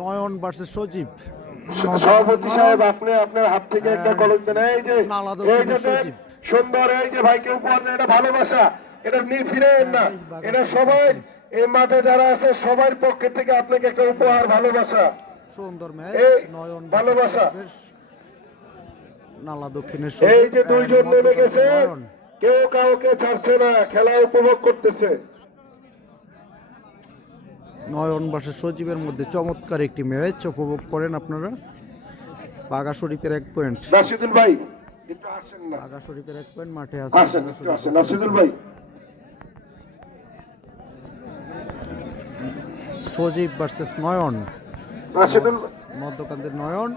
নয়ন versus সজীব। সভাপতি সাহেব আপনি আপনার হাত থেকে একটা কলম দেন। এই যে সজীব সুন্দর, এই যে ভাইকে উপহার দেন, এটা ভালোবাসা, এটা নিয়ে ফিরে না, এটা সবাই এই মাঠে যারা আছে সবার পক্ষ থেকে আপনাকে একটা উপহার, ভালোবাসা, সুন্দর ম্যাচ। নয়ন ভালোবাসা। নালা দক্ষিণের এই যে দুইজন নেমে গেছে, কেউ কাউকে ছাড়ছে না, খেলা উপভোগ করতেছে। নয়ন ভার্সেস সজীবের মধ্যে চমৎকার একটি ম্যাচ উপভোগ করেন আপনারা। বাঘা শরীফের 1 পয়েন্ট। রাশিদুল ভাই একটু আসেন না, বাঘা শরীফের 1 পয়েন্ট মাঠে আছে। আসেন একটু আসেন রাশিদুল ভাই। সজীব ভার্সেস নয়ন। রাশিদুল মধ্যকান্তের নয়ন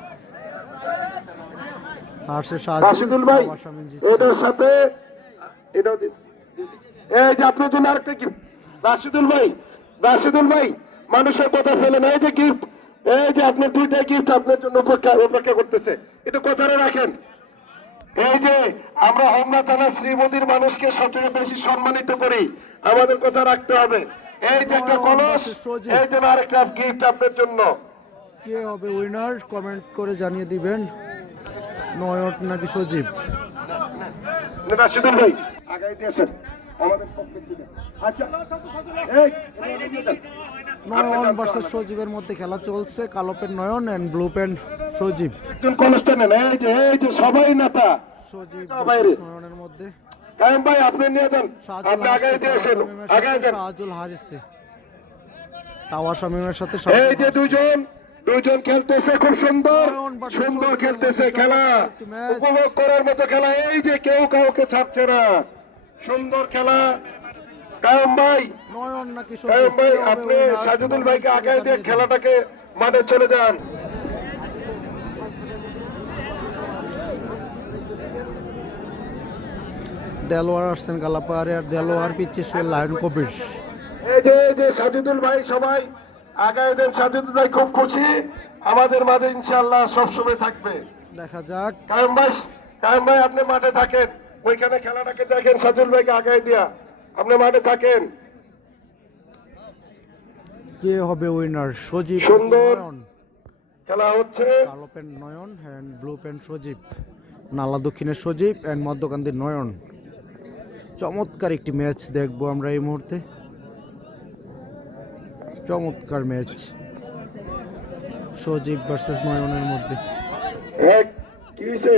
রাশিদুল ভাই, এটার সাথে এটাও এই যে আপনার জন্য আরেকটা গিফট। রাশিদুল ভাই, রাশিদুল ভাই মানুষের কথা ফেলে না, এই যে গিফট, এই যে আপনার 2টা গিফট আপনার জন্য অপেক্ষা করতেছে, একটু কোথায় রাখেন। এই যে আমরা হোমনা থানা শ্রীমতির মানুষকে সবচেয়ে বেশি সম্মানিত করি, আমাদের কথা রাখতে হবে। এই যে একটা কলস, এই যে আরেকটা গিফট আপনার জন্য। কে হবে উইনার কমেন্ট করে জানিয়ে দিবেন, নয়ন নাকি সজীব। রাশিদুল ভাই আগাই দিয়েছেন আমাদের পক্ষে থেকে। আচ্ছা, এই নয়ন ভার্সেস সজীবের মধ্যে খেলা চলছে। কালো pen Nayan and blue pen Sajib. একজন কলসটা নেন, এই যে সবাই নেতা সজীব নয়নের মধ্যে। কায়েম ভাই আপনি নিয়ে যান, আপনি আগাই দিয়েছেন, আগাই দেন। সাজুল হারিসে তাওয়া শামীমের সাথে এই যে দুইজন খেলতেছে, খুব সুন্দর সুন্দর খেলতেছে, খেলা উপভোগ করার মতো খেলা। এই যে কেউ কাউকে ছাড়ছে না, সুন্দর খেলা। কায়েম ভাই, নয়ন নাকি কায়েম ভাই আপনি সাজুদুল ভাইকে আগায় দিয়ে খেলাটাকে মাঠে চলে যান। দেলোয়ার আসছেন গালাপাহাড়ে, আর দেলোয়ার পিচ্ছে শুয়ে লায়ন কবির। এই যে সাজুদুল ভাই সবাই আগায় দেন। সাজুদুল ভাই খুব খুশি, আমাদের মাঝে ইনশাআল্লাহ সবসময় থাকবে। দেখা যাক। কায়েম ভাই আপনি মাঠে থাকেন, ওইখানে খেলাটাকে দেখেন, সাজুদুল ভাইকে আগায় দিয়া আপনি মাঠে থাকেন। কে হবে উইনার, সজীব সুন্দর নয়ন? খেলা হচ্ছে। কালো pen Nayan and blue pen Sajib. নালা দক্ষিণের সজীব এন্ড মধ্যকান্দির নয়ন। চমৎকার একটি ম্যাচ দেখবো আমরা এই মুহূর্তে। চমৎকার ম্যাচ সজীব ভার্সেস নয়নের মধ্যে। কি হয়েছে?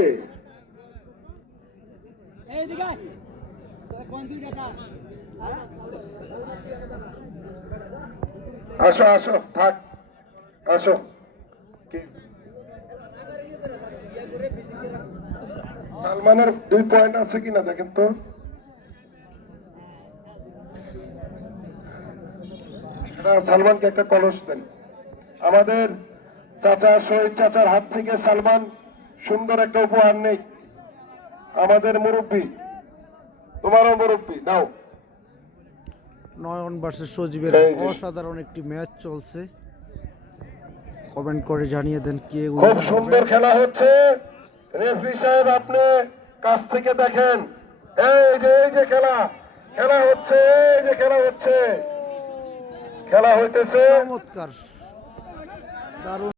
আসো থাক, আসো। সালমানের 2 পয়েন্ট আছে কিনা দেখেন তো। সালমানকে একটা কলস দেন। আমাদের চাচা শহীদ চাচার হাত থেকে সালমান সুন্দর একটা উপহার নেই। আমাদের মুরব্বী, তোমারও মুরব্বী, নাও। নয়ন ভার্সেস সজীবের অসাধারণ একটি ম্যাচ চলছে। কমেন্ট করে জানিয়ে দেন কে খুব সুন্দর খেলা হচ্ছে। রেফারি সাহেব আপনি কাছ থেকে দেখেন। এই যে খেলা হচ্ছে, এই যে খেলা হইতেছে। চমৎকার দারুণ।